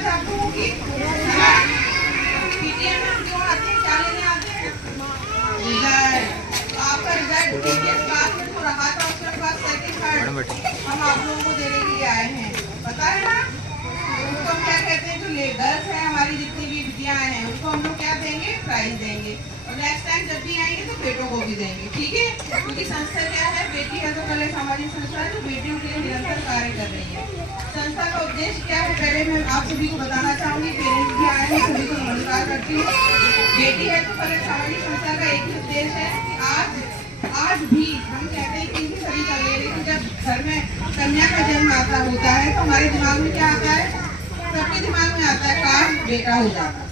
आज आपको होगी। पीटीएम में हम क्यों आते हैं, क्या लेने आते हैं? रिजल्ट। आपका रिजल्ट प्रीवियस क्लास में जो रहा था उसके बाद सेकंड थर्ड हम आप लोगों को देने के लिए आए हैं, पता है ना? उसको हम क्या कहते हैं, जो गर्ल्स है हमारी जितनी भी बिटियां हैं उसको हम लोग क्या देंगे, प्राइज देंगे। और नेक्स्ट टाइम जब भी आएंगे तो बेटों को भी देंगे, ठीक है? क्योंकि संस्था क्या है, बेटी है तो कल सामाजिक संस्था है जो बेटियों के लिए निरंतर कार्य कर रही है। संस्था का उद्देश्य क्या है, पहले मैं आप सभी को बताना चाहूंगी। पेरेंट्स भी आए हैं, सभी को नमस्कार करती हूँ। बेटी है तो कल सामाजिक संस्था का एक ही उद्देश्य है कि आज भी हम कहते हैं कि सभी कर ले, लेकिन जब घर में कन्या का जन्म होता है तो हमारे दिमाग में क्या आता है, सबके दिमाग में आता है काश बेटा हो जाता।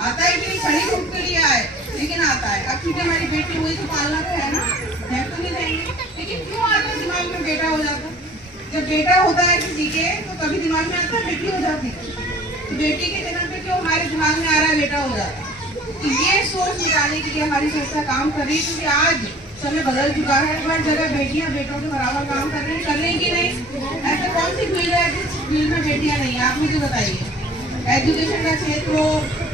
आता है कि नहीं, क्षणिक रूप के लिए आए लेकिन आता है। अब क्योंकि हमारी बेटी हुई तो पालना तो है ना, है तो नहीं देंगे, लेकिन क्यों आता है दिमाग में बेटा हो जाता? जब बेटा होता है किसी के तो कभी दिमाग में आता है बेटी हो जाती है, तो बेटी के जन्म पे क्यों हमारे दिमाग में आ रहा है बेटा हो जाता? तो ये सोच मिटाने के लिए हमारी संस्था काम कर रही है, क्योंकि आज समय बदल चुका है। हर जगह बेटियां बेटों के बराबर काम कर रही हैं कि नहीं? ऐसा कौन सी फील्ड है जिस फील्ड में बेटियां नहीं है, आप मुझे बताइए। एजुकेशन का क्षेत्र हो,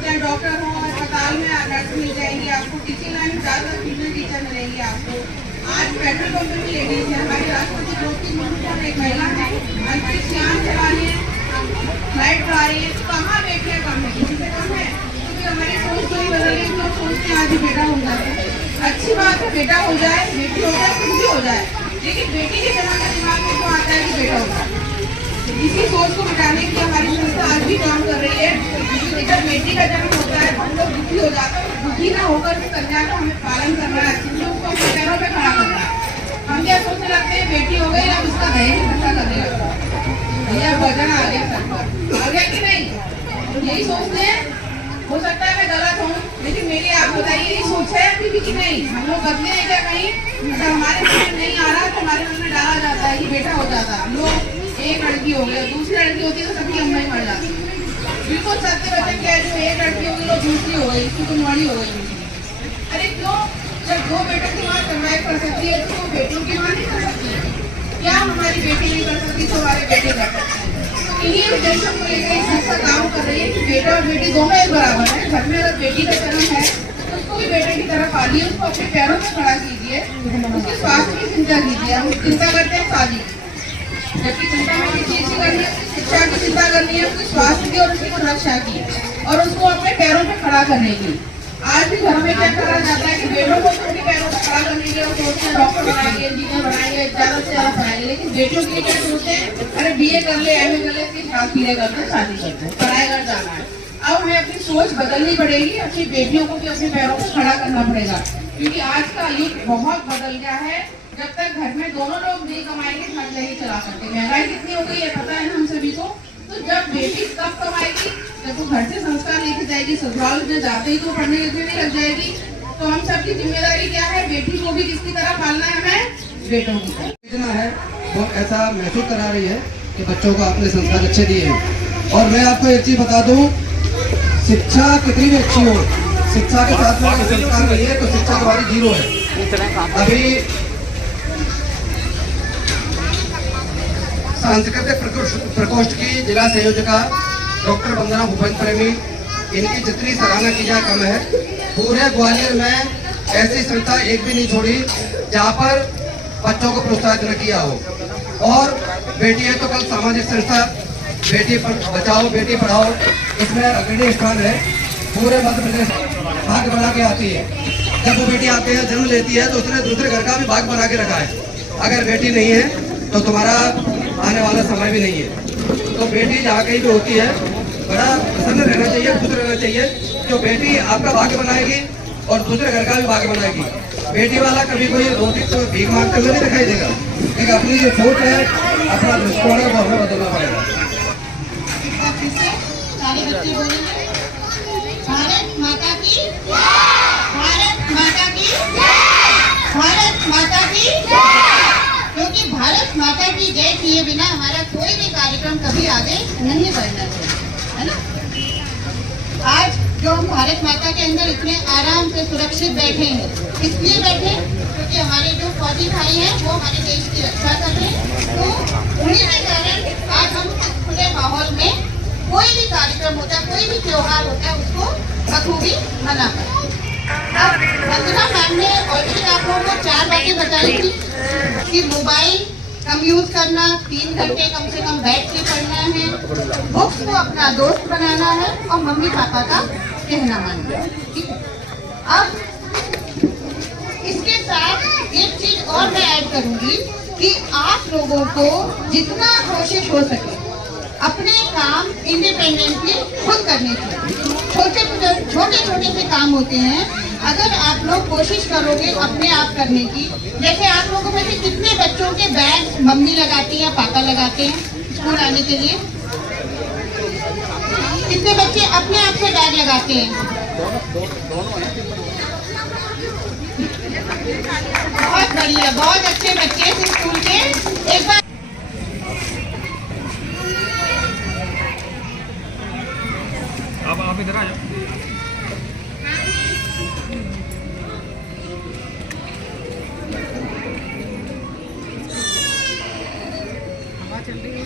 चाहे डॉक्टर हो, अस्पताल में नर्स मिल जाएंगी आपको, टीचिंग लाइन में ज़्यादा फीमेल टीचर मिलेंगी आपको। आज पेट्रोल पंप में लेडीज है, हमारी राष्ट्रपति द्रौपदी मुर्मू एक महिला है, अंतरिक्ष यान चला रही है, फ्लाइट चला रही है। कहाँ बेटियां कम है, किसी से कम है? क्योंकि हमारी सोच तो ही बदल रही है, लोग सोचते हैं आज ही बेटा हो जाए, अच्छी बात है, बेटा हो जाए, बेटी हो जाए, कुछ भी हो जाए, लेकिन बेटी के जन्म का दिमाग में तो आता है कि बेटा होगा। इसी सोच को मिटाने की हमारी संस्था आज भी काम कर रही है। क्योंकि जब बेटी का जन्म होता है हम लोग दुखी हो जाते हैं, दुखी ना होकर उस कन्या को हमें पालन करना है, उसको अपने पैरों पे खड़ा करना है। हम क्या सोचने लगते हैं, बेटी हो गई अब उसका दहेज इकट्ठा करने लगता है, भैया वजन आ गया सर पर, आ गया कि नहीं? यही सोचते हैं। हो सकता है मैं गलत हूँ, लेकिन मेरी आप बताइए यही सोच है अभी कि नहीं? हम लोग बदले हैं क्या कहीं? अगर हमारे मन में नहीं आ रहा तो हमारे मन में डाला जाता है कि बेटा हो जाता। हम लोग एक लड़की हो गई, दूसरी लड़की होती है तो सबकी अम्मा ही मर जाती। बिल्कुल सत्य वचन कह रही हूँ, एक लड़की होगी तो दूसरी हो गई, उसकी कुंवारी हो गई। अरे क्यों? जब दो बेटों की माँ कमाई कर सकती है तो बेटों की माँ नहीं कर सकती है? क्या हमारी बेटी नहीं कर सकती तो हमारे बेटे कर सकते हैं? इन्हीं उद्देश्यों को लेकर संस्था काम कर रही है कि बेटा और बेटी दोनों एक बराबर है। घर में अगर बेटी का जन्म है तो उसको भी बेटे की तरह पालिए, उसको अपने पैरों पर खड़ा कीजिए, उसके स्वास्थ्य की चिंता कीजिए। हम चिंता करते हैं शादी, जबकि चिंता में किस चीज की करनी है? शिक्षा की चिंता करनी है, उसके स्वास्थ्य की और उसकी रक्षा की, और उसको अपने पैरों पर खड़ा करने की। आज भी घर में क्या करा जाता है कि बेटों को अपने पैरों पर खड़ा करने के लिए सोचते हैं डॉक्टर बनाएंगे, इंजीनियर बनाएंगे, ज्यादा से ज्यादा पढ़ाएंगे, लेकिन बेटियों के लिए क्या सोचते हैं, अरे BA कर ले, MA कर ले, शराब पीने करते हैं, शादी करते हैं, पढ़ाई कर जाना है। अब हमें अपनी सोच बदलनी पड़ेगी, अपनी बेटियों को भी अपने पैरों पर खड़ा करना पड़ेगा, क्योंकि आज का युग बहुत बदल गया है। जब तक घर में दोनों लोग नहीं कमाएंगे घर नहीं चला सकते। महंगाई कितनी हो गई है पता है ना हम सभी को। तो जब बेटी कब कमाएगी, जब वो घर से संस्कार लेके जाएगी, ससुराल में जाते ही तो पढ़ने लिखने नहीं लग जाएगी। तो हम सबकी जिम्मेदारी क्या है, बेटी को भी किसकी तरह पालना है, हमें बेटों की तरह है। वो ऐसा महसूस करा रही है कि बच्चों को आपने संस्कार अच्छे दिए हैं। और मैं आपको एक चीज बता दूं, शिक्षा कितनी भी अच्छी हो, शिक्षा के साथ में संस्कार नहीं है तो शिक्षा तुम्हारी जीरो है। अभी सांस्कृतिक प्रकोष्ठ की जिला संयोजका डॉक्टर वंदना भूपेंद्र प्रेमी, इनकी जितनी सराहना की जाए कम है। पूरे ग्वालियर में ऐसी संस्था एक भी नहीं छोड़ी जहाँ पर बच्चों को प्रोत्साहित न किया हो। और बेटी है तो कल सामाजिक संस्था बेटी बचाओ बेटी पढ़ाओ, इसमें अग्रणी स्थान है। पूरे मध्य प्रदेश भाग्य बना के आती है। जब वो बेटी आती है, जन्म लेती है तो उसने दूसरे घर का भी भाग्य बना के रखा है। अगर बेटी नहीं है तो तुम्हारा आने वाला समय भी नहीं है। तो बेटी जहाँ कहीं भी होती है बड़ा प्रसन्न रहना चाहिए, खुश रहना चाहिए। जो बेटी आपका भाग्य बनाएगी और दूसरे घर का भी भाग्य बनाएगी। बेटी वाला कभी कोई रोटी तो भीख मांगते हुए नहीं दिखाई देगा। लेकिन अपनी जो सोच है, अपना दृष्टिकोण है, वो हमें बदलना पड़ेगा। भारत माता की, भारत माता की, भारत माता की, क्योंकि भारत माता की जय किए बिना हमारा कोई भी कार्यक्रम कभी आगे नहीं बढ़ना चाहिए, है ना। आज जो हम भारत माता के अंदर इतने आराम से सुरक्षित बैठे हैं, इसलिए बैठे क्योंकि हमारे जो फौजी भाई हैं वो हमारे देश की रक्षा कर रहे हैं। तो उन्हीं के कारण आज हम खुले माहौल में कोई भी कार्य मना कर। अब वंदना मैम ने ऑलरेडी आप लोगों को 4 बातें बताई थी कि मोबाइल कम यूज करना, 3 घंटे कम से कम बैठ के पढ़ना है, बुक्स को अपना दोस्त बनाना है और मम्मी पापा का कहना मानना है। ठीक है, अब इसके साथ एक चीज और मैं ऐड करूंगी कि आप लोगों को जितना कोशिश हो सके अपने काम इंडिपेंडेंटली खुद करने चाहिए। छोटे छोटे से काम होते हैं, अगर आप लोग कोशिश करोगे अपने आप करने की, जैसे आप लोगों में से कितने बच्चों के बैग मम्मी लगाती है पापा लगाते हैं स्कूल आने के लिए? कितने बच्चे अपने आप से बैग लगाते हैं? बहुत बढ़िया, बहुत अच्छे बच्चे स्कूल के। एक बार अब आप इधर आ जाओ। हवा चल रही है।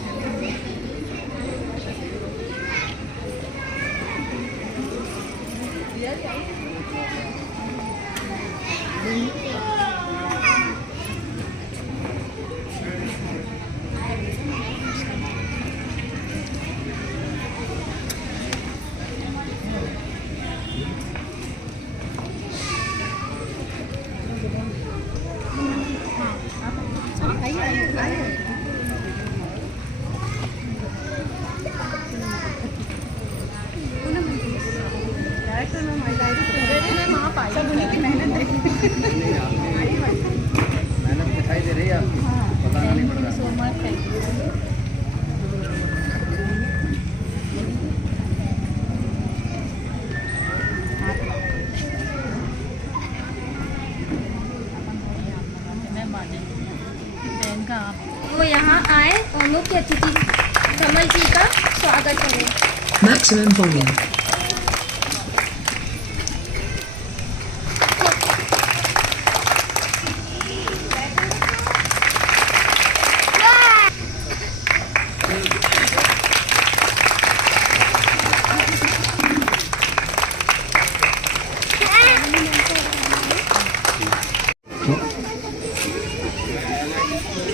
मेहनत दिखाई दे रही है आपकी, बताना नहीं पड़ रहा। वो यहाँ आए और मुख्य अतिथि कमल जी का स्वागत करें। Maximum volume.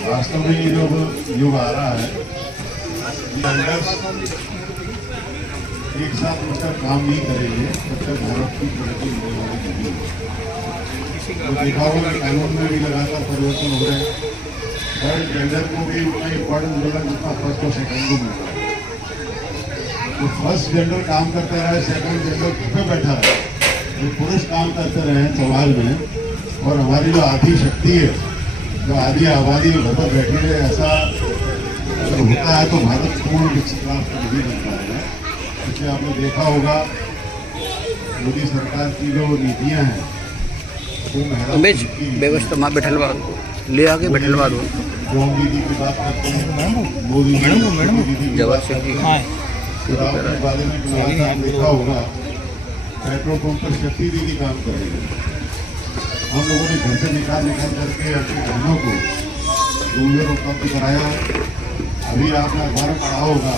वास्तव में ये जो युग आ रहा है, एक साथ मिलकर काम नहीं करेंगे तब तक भारत की प्रगति नहीं होगी। तो देखा होगा कि कानून में भी लगातार परिवर्तन हो रहे हैं, हर जेंडर को भी उतना इम्पोर्टेंस मिला जितना फर्स्ट और सेकंड को मिलता है। तो फर्स्ट जेंडर काम करते रहे, सेकंड जेंडर पे बैठा रहे, तो पुरुष काम करते रहे सवाल में, और हमारी जो आधी शक्ति है, जो आधी आबादी घर पर बैठी है, ऐसा अगर होता है तो भारत पूर्ण विकसित राष्ट्र नहीं बन पाएगा। इसलिए आपने देखा होगा मोदी सरकार की जो नीतियां हैं वो व्यवस्था बैठलवा ले आगे बैठलवा दो। ड्रोन दीदी की बात करते हैं, मोदी दीदी की बात करते हैं, चुनाव के बारे में लगातार देखा होगा पेट्रोल पंप पर शक्ति दीदी काम कर रही है। हम लोगों ने घर से निकाल करके अपनी बहनों को रूलर उपलब्ध कराया। अभी आपने अखबार में पढ़ा होगा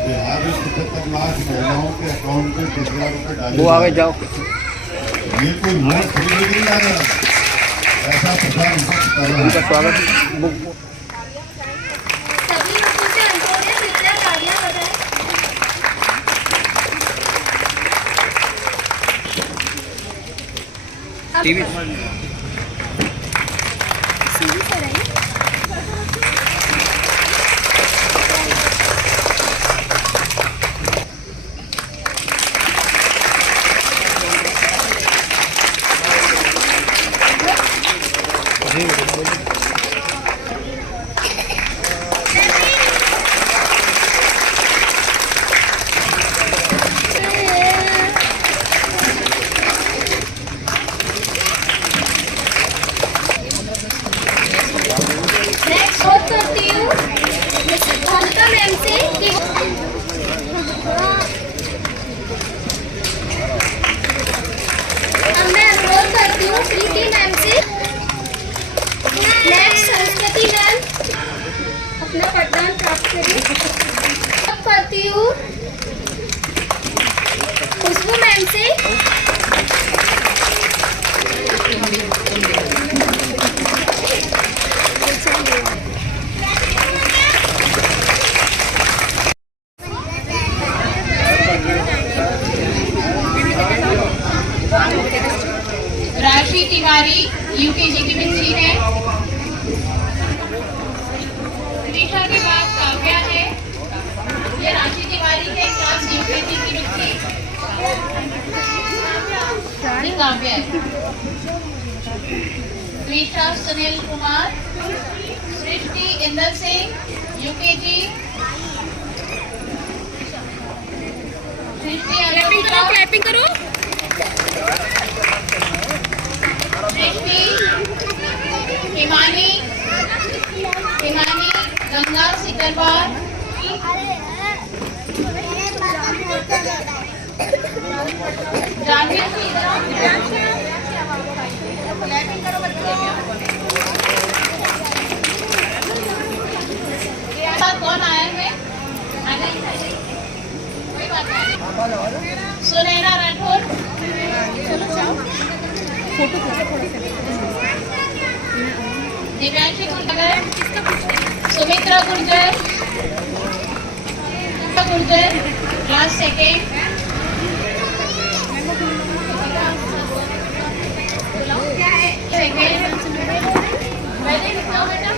बिहार में 75 लाख महिलाओं के अकाउंट में 10 लाख रुपए डाले। वो आगे जाओ। ये कोई नोट खरीदने के लिए आ रहा है, ऐसा प्रचार कर रहा है। स्वागत। सभी बच्चों से अंतों ने कृपया तालियां बजाएं। टीवी सीधी से रहिए। करती हूँ ममता मैम से कि अब मैं अनुरोध करती हूँ प्रीति मैम से नेक्स्ट सरस्वती मैम अपना पठन प्राप्त करें। अब करती हूँ खुशबू मैम से अमीषा सुनील कुमार, सृष्टि इंदर सिंह, UKG, सृष्टि क्लैपिंग करो। सृष्टि, हिमानी गंगा सिकरवार, जानवी कौन आया है? कोई बात नहीं। सुनैना राठौर, दिव्यांशी गुर्जर, सुमित्रा गुर्जर, क्लास सेकेंड, पहले लिखा बेटा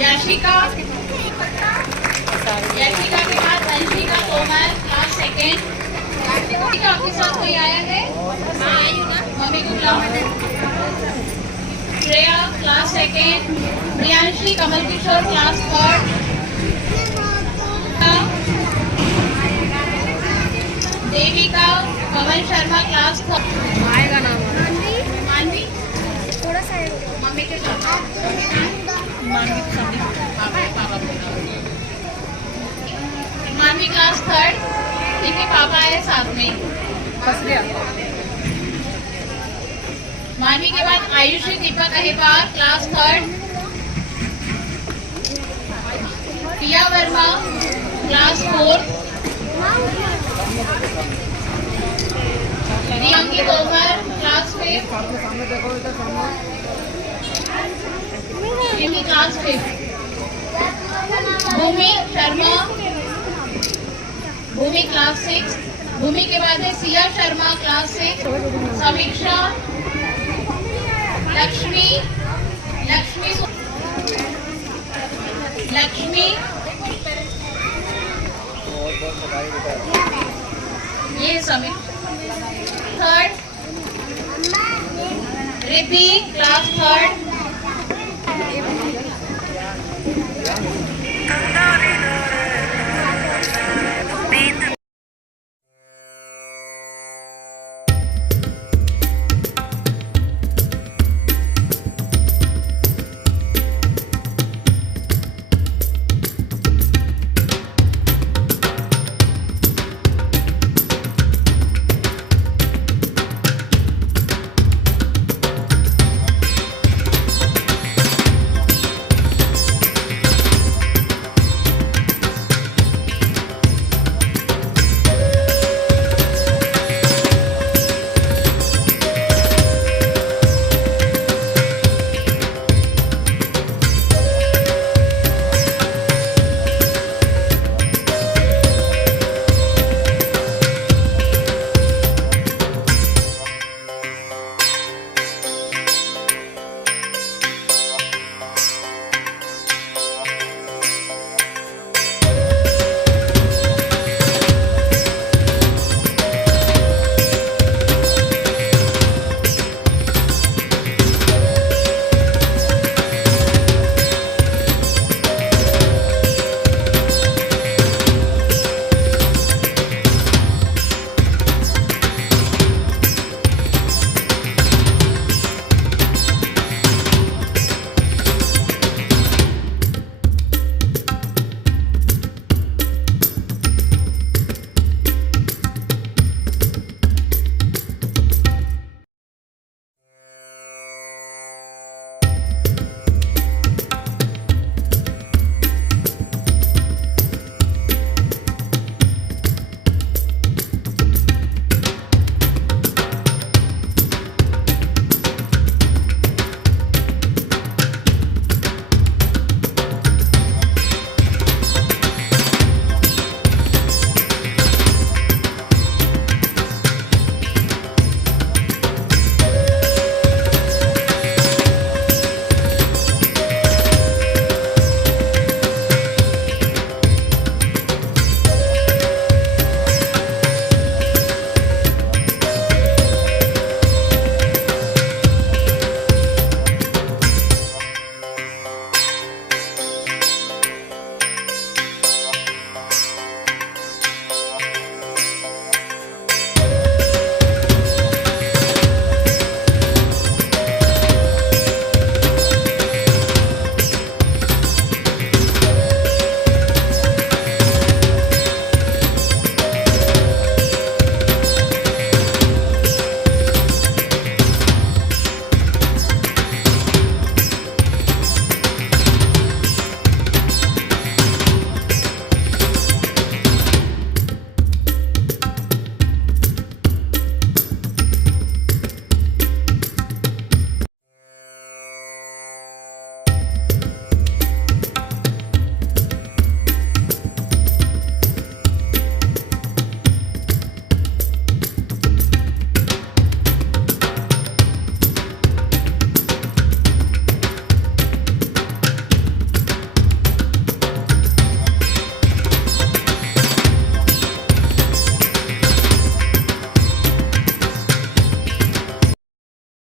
याशिका के बाद अंशिका तोमर, क्लास सेकेंड। याशिका आपके साथ कोई आया है? मम्मी को बुलाओ। Shreya, class second. Priyanshi Kamal Kishore, class third. Devika Pawan Sharma, class third. आएगा नाम मानवी थोड़ा सा मम्मी के साथ मानवी क्लास थर्ड, इनके पापा है साथ में। मानवी के बाद Ayushi Deepak Ahipar, class third. Priya Verma, class fourth. Riyanki Tomar, class fifth. Rimi class fifth. Bhumi Sharma, Bhumi class six. Bhumi के बाद है सिया शर्मा, क्लास सिक्स। समीक्षा, लक्ष्मी, ये समीक्षा थर्ड। Riddhi class third.